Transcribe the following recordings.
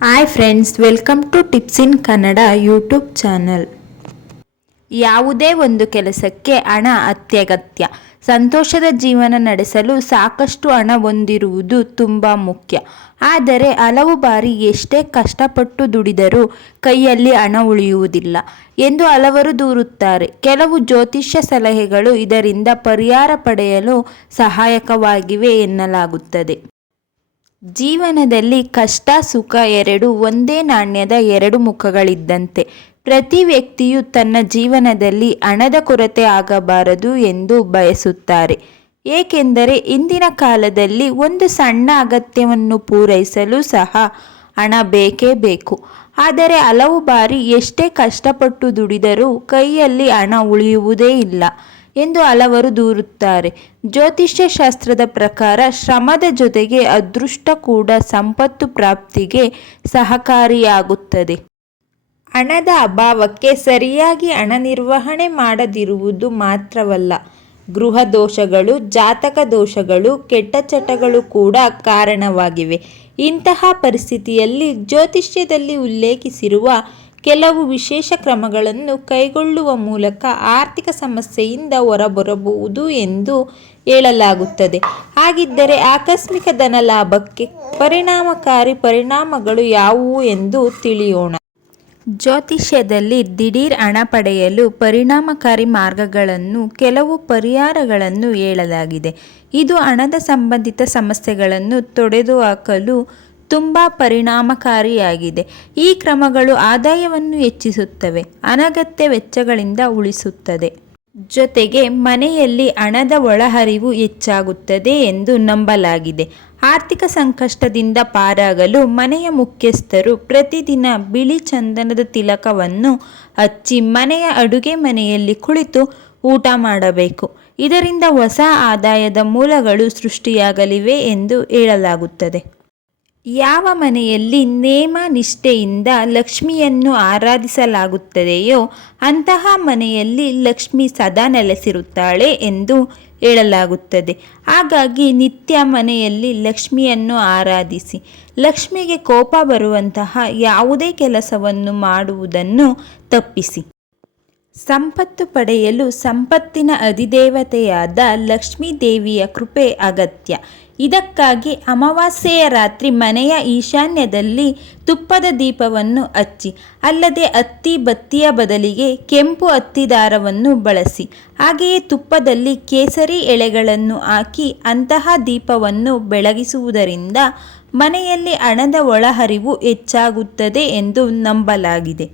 Hi friends, welcome to tips in Kannada YouTube channel. ಯಾವುದೇ ಒಂದು ಕೆಲಸಕ್ಕೆ ಹಣ ಅತ್ಯಗತ್ಯ. ಸಂತೋಷದ ಜೀವನ ನಡೆಸಲು ಸಾಕಷ್ಟು ಹಣ ಹೊಂದಿರುವುದು ತುಂಬ ಮುಖ್ಯ. ಆದರೆ ಹಲವು ಬಾರಿ ಎಷ್ಟೇ ಕಷ್ಟಪಟ್ಟು ದುಡಿದರೂ ಕೈಯಲ್ಲಿ ಹಣ ಉಳಿಯುವುದಿಲ್ಲ ಎಂದು ಹಲವರು ದೂರುತ್ತಾರೆ. ಕೆಲವು ಜ್ಯೋತಿಷ್ಯ ಸಲಹೆಗಳು ಇದರಿಂದ ಪರಿಹಾರ ಪಡೆಯಲು ಸಹಾಯಕವಾಗಿವೆ ಎನ್ನಲಾಗುತ್ತದೆ. ಜೀವನದಲ್ಲಿ ಕಷ್ಟ ಸುಖ ಎರಡು ಒಂದೇ ನಾಣ್ಯದ ಎರಡು ಮುಖಗಳಿದ್ದಂತೆ. ಪ್ರತಿ ವ್ಯಕ್ತಿಯು ತನ್ನ ಜೀವನದಲ್ಲಿ ಹಣದ ಕೊರತೆ ಆಗಬಾರದು ಎಂದು ಬಯಸುತ್ತಾರೆ. ಏಕೆಂದರೆ ಇಂದಿನ ಕಾಲದಲ್ಲಿ ಒಂದು ಸಣ್ಣ ಅಗತ್ಯವನ್ನು ಪೂರೈಸಲು ಸಹ ಹಣ ಬೇಕೇ ಬೇಕು. ಆದರೆ ಹಲವು ಬಾರಿ ಎಷ್ಟೇ ಕಷ್ಟಪಟ್ಟು ದುಡಿದರೂ ಕೈಯಲ್ಲಿ ಹಣ ಉಳಿಯುವುದೇ ಇಲ್ಲ ಎಂದು ಹಲವರು ದೂರುತ್ತಾರೆ. ಜ್ಯೋತಿಷ್ಯ ಶಾಸ್ತ್ರದ ಪ್ರಕಾರ ಶ್ರಮದ ಜೊತೆಗೆ ಅದೃಷ್ಟ ಕೂಡ ಸಂಪತ್ತು ಪ್ರಾಪ್ತಿಗೆ ಸಹಕಾರಿಯಾಗುತ್ತದೆ. ಹಣದ ಅಭಾವಕ್ಕೆ ಸರಿಯಾಗಿ ಹಣ ನಿರ್ವಹಣೆ ಮಾಡದಿರುವುದು ಮಾತ್ರವಲ್ಲ, ಗೃಹ ದೋಷಗಳು, ಜಾತಕ ದೋಷಗಳು, ಕೆಟ್ಟ ಚಟಗಳು ಕೂಡ ಕಾರಣವಾಗಿವೆ. ಇಂತಹ ಪರಿಸ್ಥಿತಿಯಲ್ಲಿ ಜ್ಯೋತಿಷ್ಯದಲ್ಲಿ ಉಲ್ಲೇಖಿಸಿರುವ ಕೆಲವು ವಿಶೇಷ ಕ್ರಮಗಳನ್ನು ಕೈಗೊಳ್ಳುವ ಮೂಲಕ ಆರ್ಥಿಕ ಸಮಸ್ಯೆಯಿಂದ ಹೊರಬರಬಹುದು ಎಂದು ಹೇಳಲಾಗುತ್ತದೆ. ಹಾಗಿದ್ದರೆ ಆಕಸ್ಮಿಕ ಧನ ಲಾಭಕ್ಕೆ ಪರಿಣಾಮಕಾರಿ ಪರಿಣಾಮಗಳು ಯಾವುವು ಎಂದು ತಿಳಿಯೋಣ. ಜ್ಯೋತಿಷ್ಯದಲ್ಲಿ ದಿಢೀರ್ ಹಣ ಪಡೆಯಲು ಪರಿಣಾಮಕಾರಿ ಮಾರ್ಗಗಳನ್ನು, ಕೆಲವು ಪರಿಹಾರಗಳನ್ನು ಹೇಳಲಾಗಿದೆ. ಇದು ಹಣದ ಸಂಬಂಧಿತ ಸಮಸ್ಯೆಗಳನ್ನು ತೊಡೆದುಹಾಕಲು ತುಂಬ ಪರಿಣಾಮಕಾರಿಯಾಗಿದೆ. ಈ ಕ್ರಮಗಳು ಆದಾಯವನ್ನು ಹೆಚ್ಚಿಸುತ್ತವೆ, ಅನಗತ್ಯ ವೆಚ್ಚಗಳಿಂದ ಉಳಿಸುತ್ತದೆ. ಜೊತೆಗೆ ಮನೆಯಲ್ಲಿ ಹಣದ ಒಳಹರಿವು ಹೆಚ್ಚಾಗುತ್ತದೆ ಎಂದು ನಂಬಲಾಗಿದೆ. ಆರ್ಥಿಕ ಸಂಕಷ್ಟದಿಂದ ಪಾರಾಗಲು ಮನೆಯ ಮುಖ್ಯಸ್ಥರು ಪ್ರತಿದಿನ ಬಿಳಿ ಚಂದನದ ತಿಲಕವನ್ನು ಹಚ್ಚಿ ಮನೆಯ ಅಡುಗೆ ಮನೆಯಲ್ಲಿ ಕುಳಿತು ಊಟ ಮಾಡಬೇಕು. ಇದರಿಂದ ಹೊಸ ಆದಾಯದ ಮೂಲಗಳು ಸೃಷ್ಟಿಯಾಗಲಿವೆ ಎಂದು ಹೇಳಲಾಗುತ್ತದೆ. ಯಾವ ಮನೆಯಲ್ಲಿ ನೇಮ ನಿಷ್ಠೆಯಿಂದ ಲಕ್ಷ್ಮಿಯನ್ನು ಆರಾಧಿಸಲಾಗುತ್ತದೆಯೋ ಅಂತಹ ಮನೆಯಲ್ಲಿ ಲಕ್ಷ್ಮಿ ಸದಾ ನೆಲೆಸಿರುತ್ತಾಳೆ ಎಂದು ಹೇಳಲಾಗುತ್ತದೆ. ಹಾಗಾಗಿ ನಿತ್ಯ ಮನೆಯಲ್ಲಿ ಲಕ್ಷ್ಮಿಯನ್ನು ಆರಾಧಿಸಿ. ಲಕ್ಷ್ಮಿಗೆ ಕೋಪ ಬರುವಂತಹ ಯಾವುದೇ ಕೆಲಸವನ್ನು ಮಾಡುವುದನ್ನು ತಪ್ಪಿಸಿ. ಸಂಪತ್ತು ಪಡೆಯಲು ಸಂಪತ್ತಿನ ಅಧಿದೇವತೆಯಾದ ಲಕ್ಷ್ಮೀ ದೇವಿಯ ಕೃಪೆ ಅಗತ್ಯ. ಇದಕ್ಕಾಗಿ ಅಮಾವಾಸ್ಯೆಯ ರಾತ್ರಿ ಮನೆಯ ಈಶಾನ್ಯದಲ್ಲಿ ತುಪ್ಪದ ದೀಪವನ್ನು ಹಚ್ಚಿ, ಅಲ್ಲದೆ ಹತ್ತಿ ಬತ್ತಿಯ ಬದಲಿಗೆ ಕೆಂಪು ಹತ್ತಿ ದಾರವನ್ನು ಬಳಸಿ. ಹಾಗೆಯೇ ತುಪ್ಪದಲ್ಲಿ ಕೇಸರಿ ಎಳೆಗಳನ್ನು ಹಾಕಿ ಅಂತಹ ದೀಪವನ್ನು ಬೆಳಗಿಸುವುದರಿಂದ ಮನೆಯಲ್ಲಿ ಹಣದ ಒಳಹರಿವು ಹೆಚ್ಚಾಗುತ್ತದೆ ಎಂದು ನಂಬಲಾಗಿದೆ.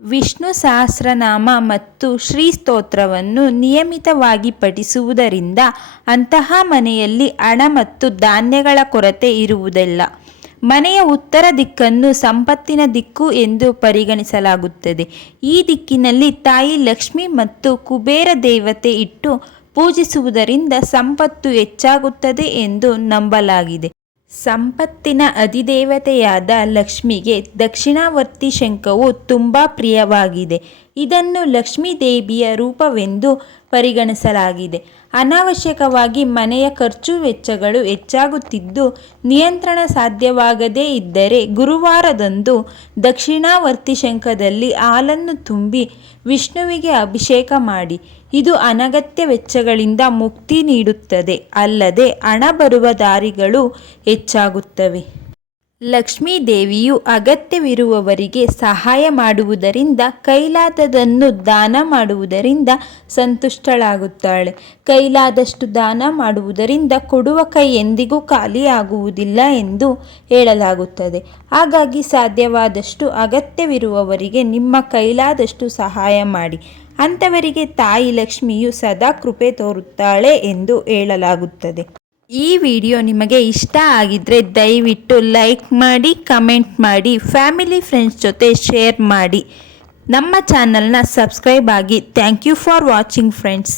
ವಿಷ್ಣು ಸಹಸ್ರನಾಮ ಮತ್ತು ಶ್ರೀ ಸ್ತೋತ್ರವನ್ನು ನಿಯಮಿತವಾಗಿ ಪಠಿಸುವುದರಿಂದ ಅಂತಹ ಮನೆಯಲ್ಲಿ ಹಣ ಮತ್ತು ಧಾನ್ಯಗಳ ಕೊರತೆ ಇರುವುದಿಲ್ಲ. ಮನೆಯ ಉತ್ತರ ದಿಕ್ಕನ್ನು ಸಂಪತ್ತಿನ ದಿಕ್ಕು ಎಂದು ಪರಿಗಣಿಸಲಾಗುತ್ತದೆ. ಈ ದಿಕ್ಕಿನಲ್ಲಿ ತಾಯಿ ಲಕ್ಷ್ಮಿ ಮತ್ತು ಕುಬೇರ ದೇವತೆ ಇಟ್ಟು ಪೂಜಿಸುವುದರಿಂದ ಸಂಪತ್ತು ಹೆಚ್ಚಾಗುತ್ತದೆ ಎಂದು ನಂಬಲಾಗಿದೆ. ಸಂಪತ್ತಿನ ಅಧಿದೇವತೆಯಾದ ಲಕ್ಷ್ಮಿಗೆ ದಕ್ಷಿಣಾವರ್ತಿ ಶಂಖವು ತುಂಬ ಪ್ರಿಯವಾಗಿದೆ. ಇದನ್ನು ಲಕ್ಷ್ಮೀ ದೇವಿಯ ರೂಪವೆಂದು ಪರಿಗಣಿಸಲಾಗಿದೆ. ಅನಾವಶ್ಯಕವಾಗಿ ಮನೆಯ ಖರ್ಚು ವೆಚ್ಚಗಳು ಹೆಚ್ಚಾಗುತ್ತಿದ್ದು ನಿಯಂತ್ರಣ ಸಾಧ್ಯವಾಗದೇ ಇದ್ದರೆ ಗುರುವಾರದಂದು ದಕ್ಷಿಣಾವರ್ತಿ ಶಂಖದಲ್ಲಿ ಹಾಲನ್ನು ತುಂಬಿ ವಿಷ್ಣುವಿಗೆ ಅಭಿಷೇಕ ಮಾಡಿ. ಇದು ಅನಗತ್ಯ ವೆಚ್ಚಗಳಿಂದ ಮುಕ್ತಿ ನೀಡುತ್ತದೆ, ಅಲ್ಲದೆ ಹಣ ಬರುವ ದಾರಿಗಳು ಹೆಚ್ಚಾಗುತ್ತವೆ. ಲಕ್ಷ್ಮೀ ದೇವಿಯು ಅಗತ್ಯವಿರುವವರಿಗೆ ಸಹಾಯ ಮಾಡುವುದರಿಂದ, ಕೈಲಾದದನ್ನು ದಾನ ಮಾಡುವುದರಿಂದ ಸಂತುಷ್ಟಳಾಗುತ್ತಾಳೆ. ಕೈಲಾದಷ್ಟು ದಾನ ಮಾಡುವುದರಿಂದ ಕೊಡುವ ಕೈ ಎಂದಿಗೂ ಖಾಲಿಯಾಗುವುದಿಲ್ಲ ಎಂದು ಹೇಳಲಾಗುತ್ತದೆ. ಹಾಗಾಗಿ ಸಾಧ್ಯವಾದಷ್ಟು ಅಗತ್ಯವಿರುವವರಿಗೆ ನಿಮ್ಮ ಕೈಲಾದಷ್ಟು ಸಹಾಯ ಮಾಡಿ. ಅಂಥವರಿಗೆ ತಾಯಿ ಲಕ್ಷ್ಮಿಯು ಸದಾ ಕೃಪೆ ತೋರುತ್ತಾಳೆ ಎಂದು ಹೇಳಲಾಗುತ್ತದೆ. ಈ ವಿಡಿಯೋ ನಿಮಗೆ ಇಷ್ಟ ಆಗಿದ್ರೆ ದಯವಿಟ್ಟು ಲೈಕ್ ಮಾಡಿ, ಕಮೆಂಟ್ ಮಾಡಿ, ಫ್ಯಾಮಿಲಿ ಫ್ರೆಂಡ್ಸ್ ಜೊತೆ ಶೇರ್ ಮಾಡಿ. ನಮ್ಮ ಚಾನಲ್ನ ಸಬ್ಸ್ಕ್ರೈಬ್ ಆಗಿ. Thank you for watching friends.